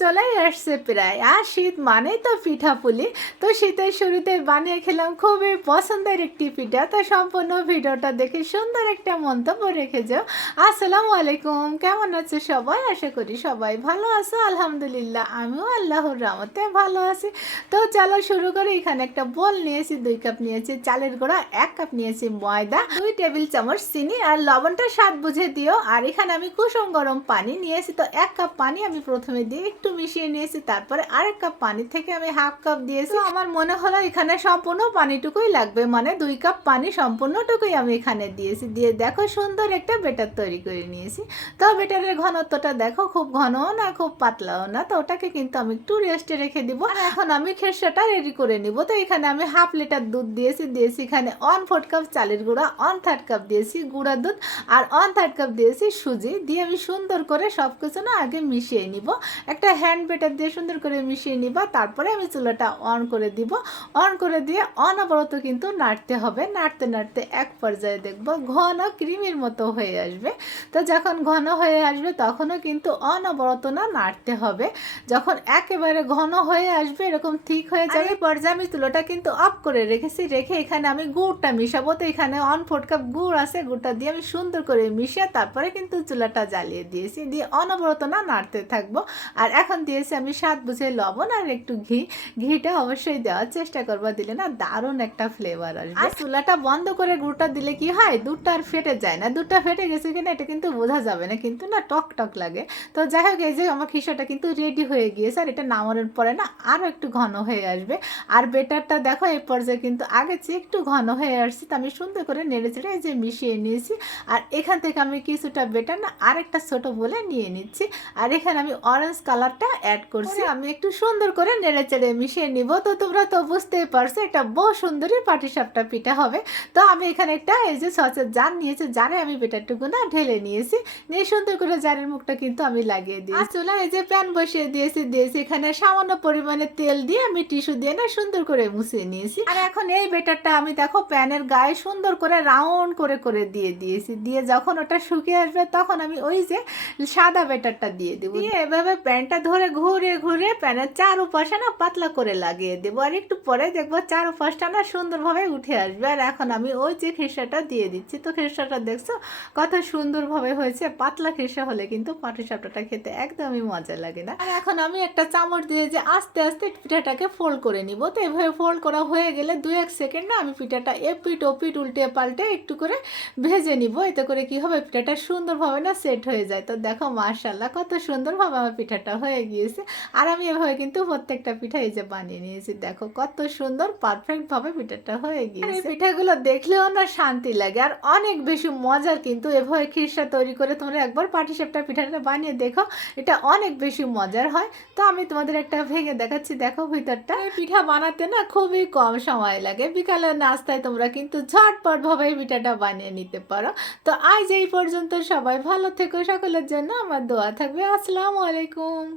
চলেই আসছে প্রায়। আর শীত মানেই তো পিঠাপুলি। তো শীতের শুরুতে বানিয়ে খেলাম খুবই পছন্দের একটি পিঠা। তো সম্পূর্ণ ভিডিওটা দেখে সুন্দর একটা মন্তব্য রেখে যাও। আসসালামু আলাইকুম, কেমন আছো সবাই? আশা করি সবাই ভালো আছো। আলহামদুলিল্লাহ, আমিও আল্লাহর রহমতে ভালো আছি। তো চলো শুরু করে। এখানে একটা বোল নিয়েছি, দুই কাপ নিয়েছি চালের গুঁড়া, এক কাপ নিয়েছি ময়দা, দুই টেবিল চামচ চিনি আর লবণটা স্বাদ বুঝে দিও। আর এখানে আমি কুসুম গরম পানি নিয়েছি। তো এক কাপ পানি আমি প্রথমে দিয়ে একটু মিশিয়ে নিয়েছি, তারপরে আর এক কাপ পানি থেকে আমি হাফ কাপ দিয়েছি। আমার মনে হলো এখানে সম্পূর্ণ পানিটুকুই লাগবে মানে দুই কাপ পানি সম্পূর্ণটুকুই আমি এখানে দিয়েছি। দিয়ে দেখো সুন্দর একটা বেটার তৈরি করে নিয়েছি। তো বেটারের ঘনত্বটা দেখো খুব ঘনও না, খুব পাতলাও না, তো ওটাকে কিন্তু আমি একটু রেস্টে রেখে দিব। এখন আমি খেসাটা রেডি করে নিব। তো এখানে আমি হাফ লিটার দুধ দিয়েছি দিয়েছি এখানে ওয়ান ফোর্থ কাপ চালের গুঁড়া ওয়ান থার্ড কাপ দিয়েছি গুঁড়া দুধ, আর ওয়ান থার্ড কাপ দিয়েছি সুজি। দিয়ে আমি সুন্দর করে সব কিছু না আগে মিশিয়ে নিব। একটা হ্যান্ড বেটার দিয়ে সুন্দর করে মিশিয়ে নিব তারপরে আমি চুলাটা অন করে দিব। অন করে দিয়ে অনবরত কিন্তু নাড়তে হবে। নাড়তে নাড়তে এক পর্যায়ে দেখব ঘন ক্রিমের মতো হয়ে আসবে। তো যখন ঘন হয়ে আসবে তখনও কিন্তু অনবরত না নাড়তে হবে। যখন একেবারে ঘন হয়ে আসবে এরকম ঠিক হয়ে যাবে। এই পর্যায়ে আমি তুলোটা কিন্তু অফ করে রেখেছি। রেখে এখানে আমি গুড়টা মিশাবো। তো এখানে অন ফোট কাপ গুড় আছে গুড়টা দিয়ে আমি সুন্দর করে মিশিয়ে তারপরে কিন্তু চুলাটা জ্বালিয়ে দিয়েছি। দিয়ে অনবরত না নাড়তে থাকব। আর এখন দিয়েছি আমি স্বাদ বুঝে লবণ আর একটু ঘি। ঘিটা অবশ্যই দেওয়ার চেষ্টা করব, দিলে না দারুণ একটা ফ্লেভার আসবে। আর চুলাটা বন্ধ করে গুড়টা দিলে কি হয়? দুধটা আর ফেটে যায় না। দুধটা ফেটে গেছে কিনা এটা কিন্তু বোঝা যাবে না, কিন্তু না টক টক লাগে। তো যাই হোক, এই যে আমার খিসাটা কিন্তু রেডি হয়ে গিয়েছে আর এটা নামানোর পরে না আরও একটু ঘন হয়ে আসবে। আর বেটারটা দেখো, এই পর্যায়ে কিন্তু আগে চেয়ে একটু ঘন হয়ে আসছে, তো আমি সুন্দর করে নেড়ে চেড়ে এই যে মিশিয়ে নিয়েছি। আর এখান থেকে আমি কিছুটা বেটার না আরেকটা ছোট বলে নিয়ে নিচ্ছি। আর এখানে আমি অরেঞ্জ কালারটা অ্যাড করছি। আমি একটু সুন্দর করে নেড়ে চেড়ে মিশিয়ে নিব। তো তোমরা তো বুঝতেই পারছ, এটা বহু সুন্দরই পাটিসাপটা পিঠা হবে। তো আমি এখানে একটা এই যে সসের জার নিয়েছি, জারে আমি বেটারটুকু না ঢেলে নিয়েছি। নিয়ে সুন্দর করে জারের মুখটা কিন্তু আমি লাগিয়ে দিই চুলা এই যে প্যান বসিয়ে দিয়েছি দিয়েছি এখানে সামান্য পরিমাণে তেল দিয়ে আমি টিস্যু দিয়ে না সুন্দর করে মুছিয়ে নিয়েছি। আর এখন এই বেটারটা আমি দেখো প্যানের গায়ে সুন্দর করে রাউন্ড করে করে দিয়ে দিয়েছি। দিয়ে যখন ওটা শুকিয়ে আসবে, তখন আমি ওই যে সাদা বেটারটা দিয়ে দেবো। এভাবে প্যানটা ধরে ঘুরে ঘুরে প্যানের চারুপাশে না পাতলা করে লাগিয়ে দেবো। আর একটু পরে দেখব চারুপাশটা না সুন্দরভাবে উঠে আসবে। আর এখন আমি ওই যে খেসাটা দিয়ে দিচ্ছি। তো খেসাটা দেখছ? কত সুন্দরভাবে হয়েছে। পাতলা খেসা হলে কিন্তু পাটিসাপটাটা খেতে একদমই মজা লাগে না। আর এখন আমি একটা চামচ দিয়ে যে আস্তে আস্তে পিঠাটাকে ফোল্ড করে নিব। তো এভাবে ফোল্ড করা হয়ে গেলে দু এক সেকেন্ড না আমি পিঠাটা এপিট ওপিট উল্টে পাল্টে একটু করে ভেজে নিব। এতে করে কি হবে? পিঠাটা সুন্দরভাবে না সেট হয়ে যায়। তো দেখো মার্শাল্লাহ কত সুন্দরভাবে আমার পিঠাটা হয়ে গিয়েছে। আর আমি এভাবে কিন্তু প্রত্যেকটা পিঠা এই যে বানিয়ে নিয়েছি দেখো কত সুন্দর পারফেক্ট ভাবে পিঠাটা হয়ে গিয়েছে এই পিঠাগুলো দেখলেও না শান্তি লাগে আর অনেক বেশি মজার কিন্তু এভাবে খিরসা তৈরি করে তোমরা একবার পাটিসাপটা পিঠাটা বানিয়ে দেখো এটা অনেক বেশি মজার হয়। তো আমি তোমাদের একটা ভেঙে দেখাচ্ছি দেখো ভিতরটা। পিঠা বানাতে না খুবই কম সময় লাগে বিকালের নাস্তায় তোমরা কিন্তু ঝটপট ভাবে এই পিঠাটা বানিয়ে নিতে পারো। তো আজ এই পর্যন্ত সবাই ভালো থেকো সকলের জন্য আমার দোয়া থাকবে। আসসালামু আলাইকুম।